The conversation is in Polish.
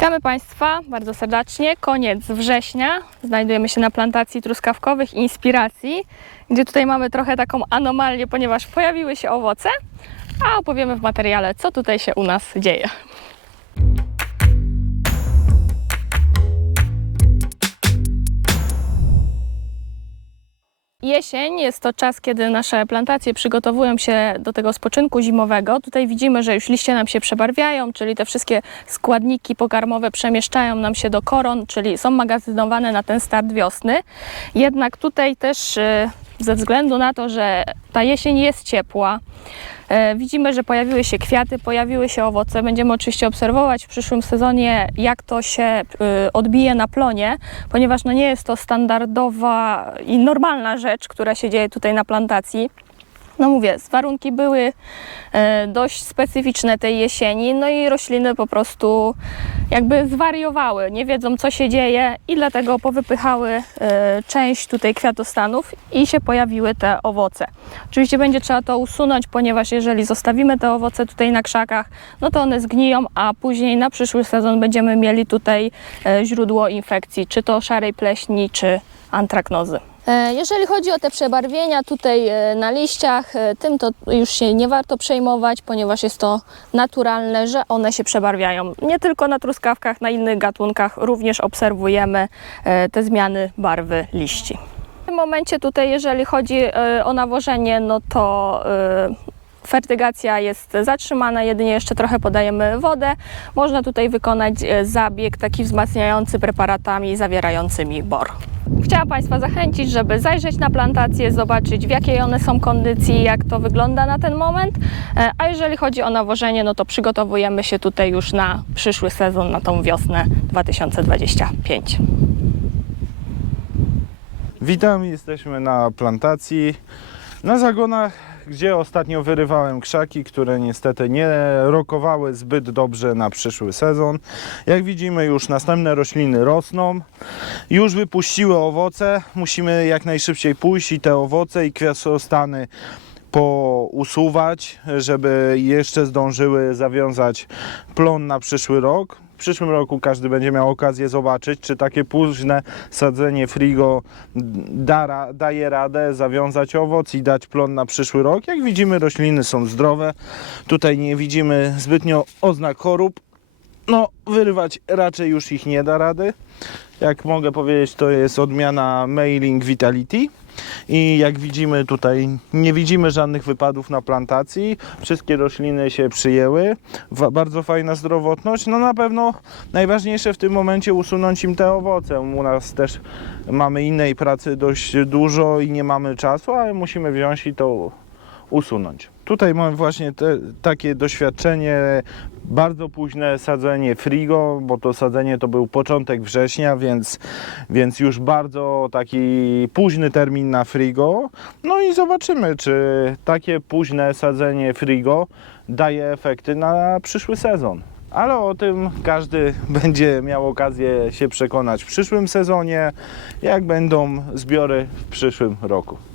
Witamy Państwa bardzo serdecznie. Koniec września. Znajdujemy się na plantacji truskawkowych Inspiracji, gdzie tutaj mamy trochę taką anomalię, ponieważ pojawiły się owoce, a opowiemy w materiale, co tutaj się u nas dzieje. Jesień jest to czas, kiedy nasze plantacje przygotowują się do tego spoczynku zimowego. Tutaj widzimy, że już liście nam się przebarwiają, czyli te wszystkie składniki pokarmowe przemieszczają nam się do koron, czyli są magazynowane na ten start wiosny. Jednak tutaj też y, ze względu na to, że ta jesień jest ciepła, e, widzimy, że pojawiły się kwiaty, pojawiły się owoce. Będziemy oczywiście obserwować w przyszłym sezonie, jak to się y, odbije na plonie, ponieważ no nie jest to standardowa i normalna rzecz, która się dzieje tutaj na plantacji. No mówię, warunki były e, dość specyficzne tej jesieni, no i rośliny po prostu jakby zwariowały, nie wiedzą co się dzieje i dlatego powypychały e, część tutaj kwiatostanów i się pojawiły te owoce. Oczywiście będzie trzeba to usunąć, ponieważ jeżeli zostawimy te owoce tutaj na krzakach, no to one zgniją, a później na przyszły sezon będziemy mieli tutaj e, źródło infekcji, czy to szarej pleśni, czy antraknozy. E, Jeżeli chodzi o te przebarwienia tutaj e, na liściach, e, tym to już się nie warto przejmować, ponieważ jest to naturalne, że one się przebarwiają. Nie tylko na truskawkach, na innych gatunkach również obserwujemy te zmiany barwy liści. W tym momencie tutaj, jeżeli chodzi o nawożenie, no to fertygacja jest zatrzymana, jedynie jeszcze trochę podajemy wodę. Można tutaj wykonać zabieg taki wzmacniający preparatami zawierającymi bor. Chciałam Państwa zachęcić, żeby zajrzeć na plantację, zobaczyć w jakiej one są kondycji, jak to wygląda na ten moment. E, A jeżeli chodzi o nawożenie, no to przygotowujemy się tutaj już na przyszły sezon, na tą wiosnę 2025. Witam, jesteśmy na plantacji, na zagonach, gdzie ostatnio wyrywałem krzaki, które niestety nie rokowały zbyt dobrze na przyszły sezon. Jak widzimy już następne rośliny rosną, już wypuściły owoce, musimy jak najszybciej pójść i te owoce i kwiatostany pousuwać, żeby jeszcze zdążyły zawiązać plon na przyszły rok. Przyszłym roku każdy będzie miał okazję zobaczyć, czy takie późne sadzenie frigo da, daje radę zawiązać owoc i dać plon na przyszły rok. Jak widzimy, rośliny są zdrowe. Tutaj nie widzimy zbytnio oznak chorób. No, wyrywać raczej już ich nie da rady. Jak mogę powiedzieć, to jest odmiana Mailing Vitality. I jak widzimy tutaj, nie widzimy żadnych wypadów na plantacji. Wszystkie rośliny się przyjęły. Bardzo fajna zdrowotność. No na pewno najważniejsze w tym momencie usunąć im te owoce. U nas też mamy innej pracy dość dużo i nie mamy czasu, ale musimy wziąć i to usunąć. Tutaj mam właśnie te, takie doświadczenie, bardzo późne sadzenie frigo, bo to sadzenie to był początek września, więc, więc już bardzo taki późny termin na frigo. No i zobaczymy, czy takie późne sadzenie frigo daje efekty na przyszły sezon. Ale o tym każdy będzie miał okazję się przekonać w przyszłym sezonie, jak będą zbiory w przyszłym roku.